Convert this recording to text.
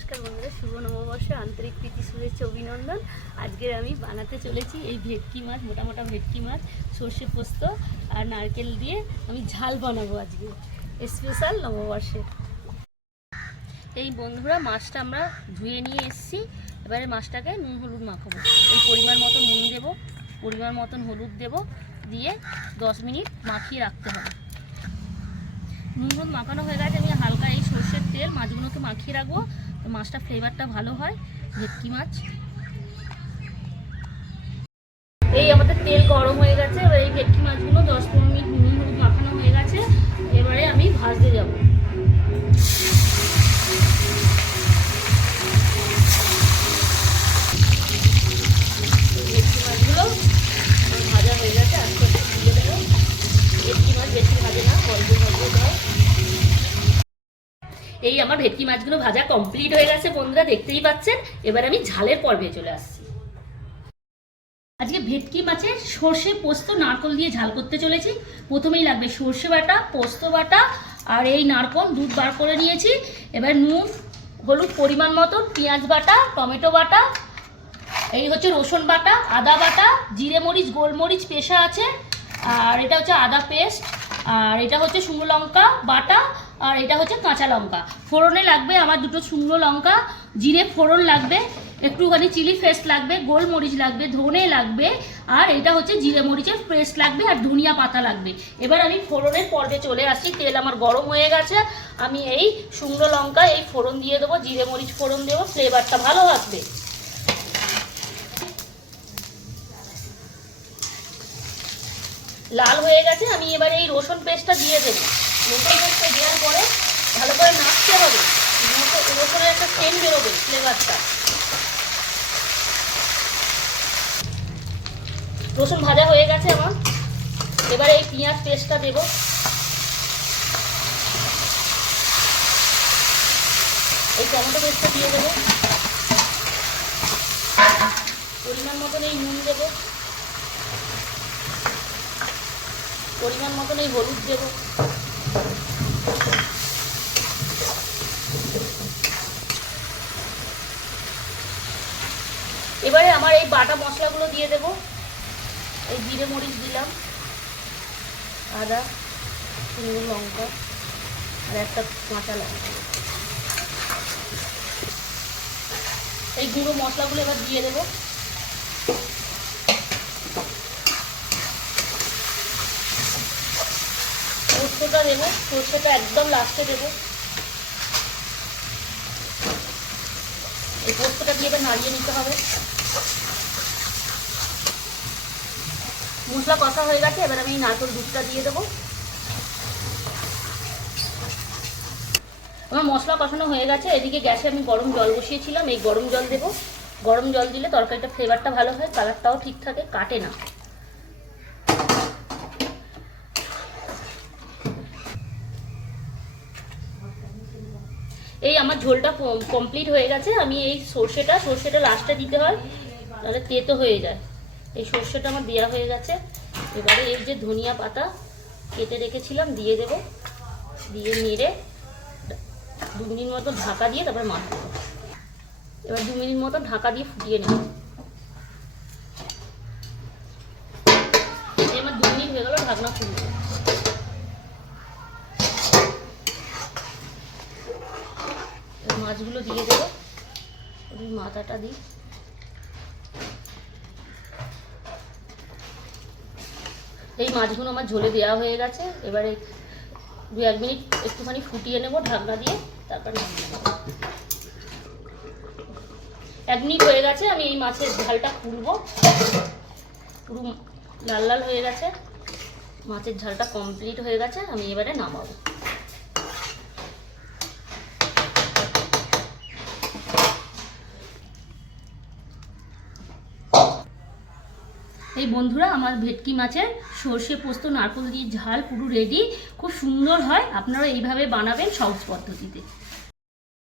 নমস্কার বন্ধুরা, শুভ নববর্ষে, আন্তরিক প্রীতি, শুভেচ্ছা, অভিনন্দন। আজকের আমি বানাতে চলেছি এই ভেটকি মাছ মোটা মোটা ভেটকি মাছ, সর্ষে পোস্ত আর নারকেল দিয়ে আমি ঝাল বানাবো আজকে স্পেশাল নববর্ষে। এই বন্ধুরা, মাছটা আমরা ধুয়ে নিয়ে এসেছি। এবারে মাছটাকে নুন, হলুদ মাখাবো। এই পরিমাণ মতো নুন দেবো, পরিমাণ মতন হলুদ দেবো, দিয়ে দশ মিনিট মাখিয়ে রাখতে হবে। নুন, হলুদ মাখানো হয়ে গেছে, আমি হালকা এই সর্ষের তেল মাছগুলোকে মাখিয়ে রাখব। মাছটা ফ্লেভারটা ভালো হয়, ভেটকি মাছ। এই আমাদের তেল গরম হয়ে গেছে, এবার এই ভেটকি মাছগুলো দশ পনেরো মিনিট মিনিট মতো মাখানো হয়ে গেছে, এবারে আমি ভাজতে যাব। এই আমার ভেটকি মাছগুলো ভাজা কমপ্লিট হয়ে গেছে বন্ধুরা, দেখতেই পাচ্ছেন। এবার আমি ঝালের পর্বে চলে আসছি। আজকে ভেটকি মাছের সর্ষে পোস্ত নারকল দিয়ে ঝাল করতে চলেছি। প্রথমেই লাগবে সর্ষে বাটা, পোস্ত বাটা, আর এই নারকল দুধ বার করে নিয়েছি। এবার নুন, হলুদ পরিমাণ মতো পেঁয়াজ বাটা, টমেটো বাটা, এই হচ্ছে রসুন বাটা, আদা বাটা, জিরে মরিচ, গোলমরিচ পেশা আছে। আর এটা হচ্ছে আদা পেস্ট। আর এটা হচ্ছে শুকনো লঙ্কা বাটা আর এটা হচ্ছে কাঁচা লঙ্কা। ফোড়নে লাগবে আমার দুটো শুকনো লঙ্কা, জিরে ফোড়ন লাগবে, একটুখানি চিলি ফেস্ট লাগবে, গোলমরিচ লাগবে, ধনে লাগবে, আর এটা হচ্ছে জিরে মরিচের পেস্ট লাগবে আর ধনিয়া পাতা লাগবে। এবার আমি ফোড়নের পর্বে চলে আসছি, তেল আমার গরম হয়ে গেছে, আমি এই শুকনো লঙ্কা, এই ফোড়ন দিয়ে দেবো, জিরে মরিচ ফোড়ন দেবো, ফ্লেভারটা ভালো আসবে। লাল হয়ে গেছে, আমি এবার এই রসুন পেস্টটা দিয়ে দেবো। রসুন পেস্টটা দেওয়ার পরে ভালো করে নাড়তে হবে। রসুনের একটা সেন্ট বেরোবে ফ্লেভারটা রসুন ভাজা হয়ে গেছে আমার। এবার এই পেঁয়াজ পেস্টটা দেব। এই টমেটো পেস্টটা দিয়ে দেবো। পরিমাণ মতন এই নুন দেবো। পরিমাণ মতন এই হলুদ দেবো। এবারে আমার এই বাটা মশলাগুলো দিয়ে দেব। এই জিরে মরিচ দিলাম, আদা, শুকনো লঙ্কা, আর একটা কাঁচা লঙ্কা। এই গুঁড়ো মশলাগুলো এবার দিয়ে দেবো। পোস্তটা দেবো, সর্ষেটা একদম লাস্টে দেবো। এই পোস্তটা দিয়ে এবার নাড়িয়ে নিতে হবে। মশলা কষা হয়ে গেছে, এবার আমি নারকেল দুধটা দিয়ে দেবো। আমার মশলা কষানো হয়ে গেছে, এদিকে গ্যাসে আমি গরম জল বসিয়েছিলাম, এই গরম জল দেবো। গরম জল দিলে তরকারিটা ফ্লেভারটা ভালো হয় কালারটাও ঠিক থাকে, কাটে না। এই আমার ঝোলটা কমপ্লিট হয়ে গেছে, আমি এই সর্ষেটা সর্ষেটা লাস্টে দিতে হয়, তাহলে তেতো হয়ে যায়। এই সর্ষেটা আমার দেওয়া হয়ে গেছে, এবারে এই যে ধনিয়া পাতা কেটে রেখেছিলাম, দিয়ে দেব, দিয়ে নেড়ে দু মিনিট মতো ঢাকা দিয়ে তারপর মাছ দেবো এবার দু মিনিট মতো ঢাকা দিয়ে ফুটিয়ে নেব। আমার দু মিনিট হয়ে গেল, ঢাকনা খুলবো এবার মাছগুলো দিয়ে দেবো। ওই মাথাটা দিই। এই মাছগুলো আমার ঝোলে দেওয়া হয়ে গেছে। এবারে দু এক মিনিট একটুখানি ফুটিয়ে নেব ঢাকনা দিয়ে, তারপর এক মিনিট হয়ে গেছে, আমি এই মাছের ঝালটা খুলবো। পুরো লাল লাল হয়ে গেছে। মাছের ঝালটা কমপ্লিট হয়ে গেছে, আমি এবারে নামাবো। এই বন্ধুরা, আমার ভেটকি মাছের সর্ষে পোস্ত, নারকল দিয়ে ঝাল পুরো রেডি খুব সুন্দর হয়। আপনারা এইভাবে বানাবেন সহজ পদ্ধতিতে।